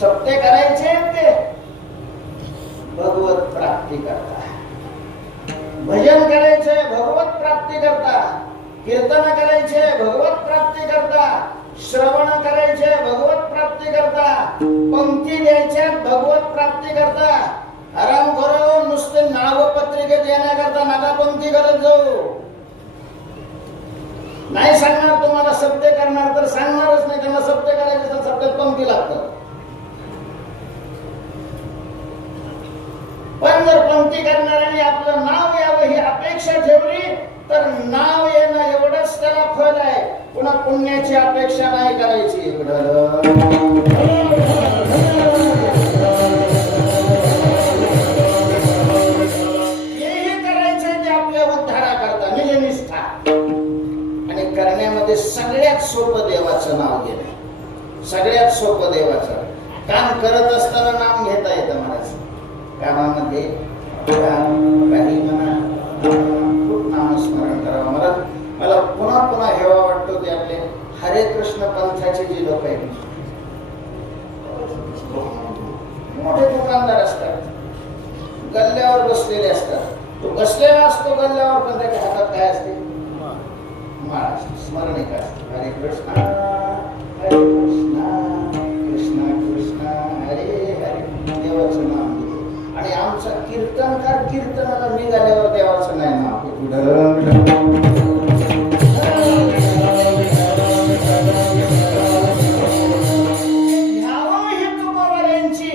सप्ते करायचे ते भगवत प्राप्ती करता, भजन करायचे भगवत प्राप्ती करता, कीर्तन करायचे भगवत प्राप्ती करता, श्रवण करायचे भगवत प्राप्ती करता, पंक्ती द्यायच्या भगवत प्राप्ती करता. आराम करो नुसते नाव पत्रिकेत येण्याकरता नका पंक्ती करत जाऊ. नाही सांगणार तुम्हाला सप्ते करणार तर सांगणारच नाही. त्यांना सप्ते करायचे तर सप्त्यात पंक्ती लागतात. पण जर पंक्ती करणाऱ्यांनी आपलं नाव यावं ही अपेक्षा ठेवली तर नाव येणं एवढंच त्याला फळ आहे. पुन्हा पुण्याची अपेक्षा नाही करायची. हेही करायचंय ते आपल्या उद्धारा करता निजनिष्ठा. आणि करण्यामध्ये सगळ्यात सोपं देवाचं नाव घेणं. सगळ्यात सोपं देवाचं काम करत असताना नाम घेता येतं म्हणायचं. कामामध्ये काही म्हणा खूप नामस्मरण करावं. मला पुन्हा पुन्हा हेवा वाटतो ते आपले हरे कृष्ण पंथाचे जे लोक आहेत, मोठे दुकानदार असतात, गल्ल्यावर बसलेले असतात. तो बसलेला असतो गल्ल्यावर पण त्याच्या हातात काय असते? माळ असते, स्मरणिका असते. हरे कृष्ण हरे कृष्ण कृष्ण कृष्ण हरे हरे देवाचं नाम. आणि आमचा कीर्तनकार कीर्तनाला निघाल्यावर देवाचं नाही नाव ह्यावं ही तुकोबाऱ्यांची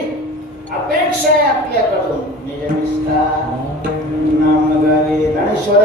अपेक्षा आहे आपल्याकडून. निजनिष्ठा नाम गावे ज्ञानेश्वर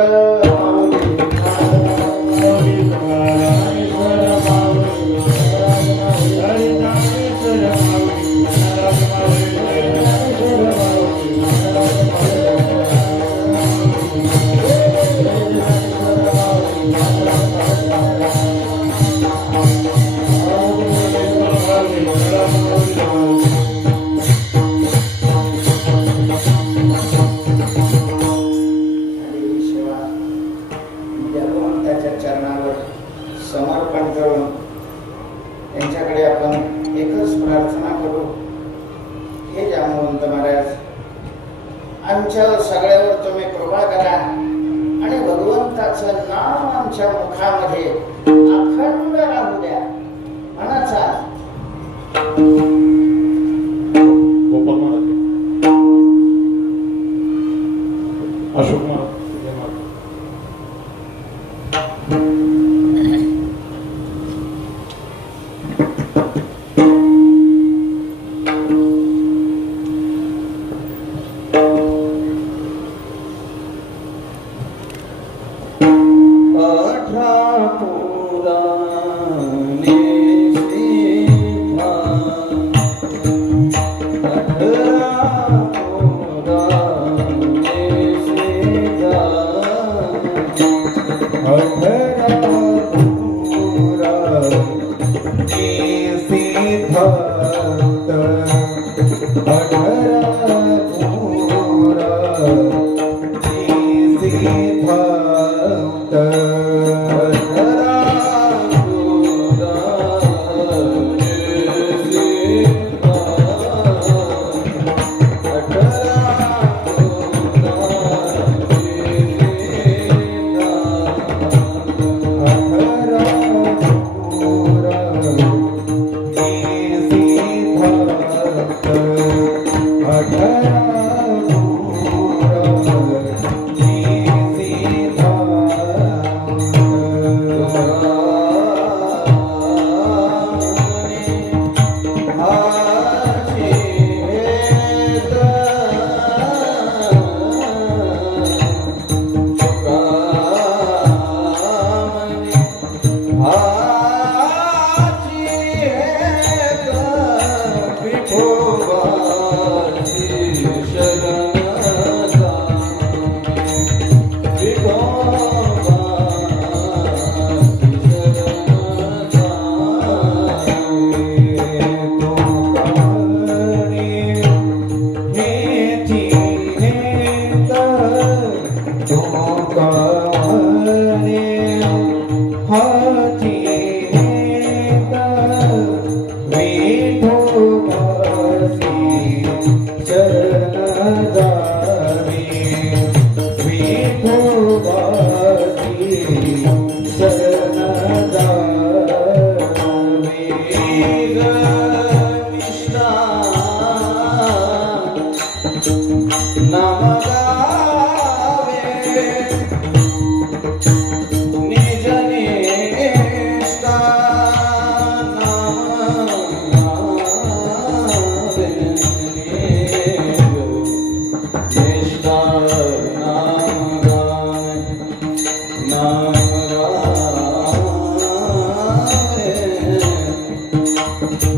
समर्पण करून त्यांच्याकडे आपण एकच प्रार्थना करू. हे जामवंत महाराज आमच्यावर सगळ्यावर तुम्ही कृपा करा आणि भगवंताचं नाव आमच्या मुखामध्ये अखंड राहू द्या. मनाचा गोपाल महाराज, अशोक महाराज, अठरा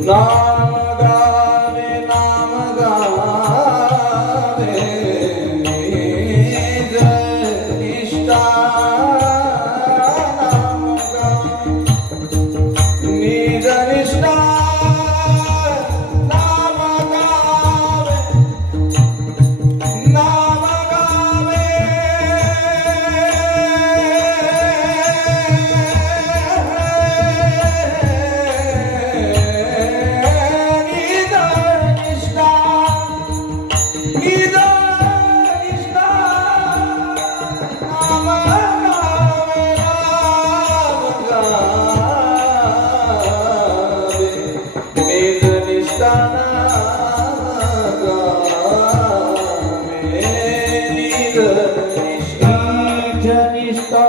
नाम गावे निज निष्ठा नाम गावे निज निष्ठा नाम गावे नाम गावे निज निष्ठा निज निष्ठा नाम गावे निज निष्ठा नाम गावे निज निष्ठा जनिष्ठा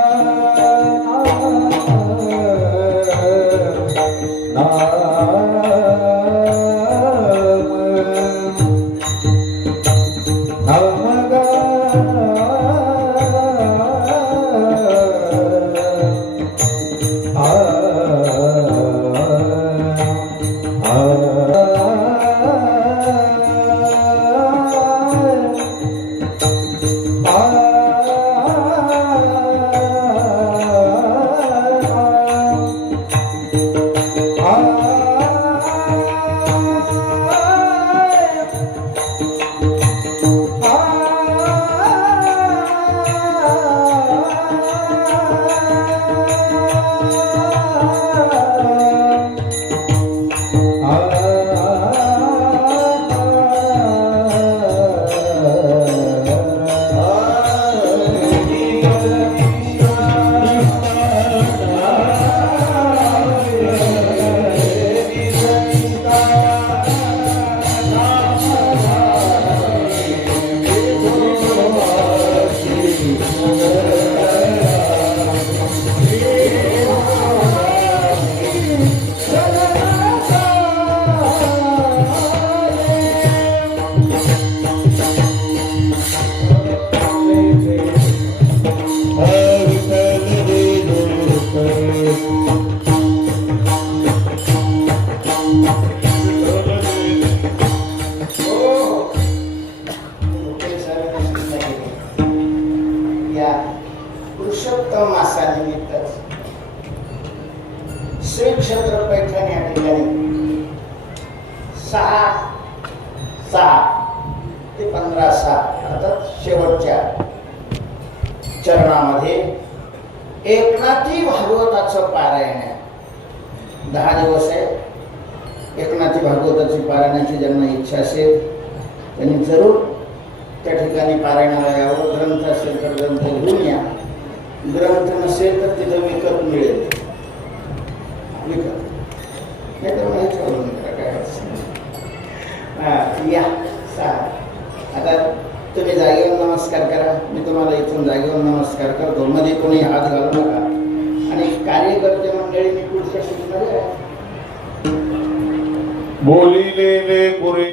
या पुरुषोत्तम मासानिमित्त श्री क्षेत्र पैठण या ठिकाणी 6/6 ते 15/6 अर्थात शेवटच्या चरणामध्ये एकनाथी भागवताचं पारायण आहे. 10 दिवस आहे. एकनाथी भागवताची पारायणाची ज्यांना इच्छा असेल त्यांनी जरूर त्या ठिकाणी पारायणाला यावं. ग्रंथ असेल तर ग्रंथ घेऊन या. ग्रंथ नसेल तर तिथं विकत मिळेल. विकत नाही तर मग ह्याच्यावरून करा, काय अडचण नाही. या 6. आता तुम्ही जागेवर नमस्कार करा. मी तुम्हाला इथून जागेवर नमस्कार करतो. मध्ये कोणी हात घालू नका. आणि कार्यकर्ते मंडळी मी पुढच्या शिकणार आहे. बोलिलेले पुरे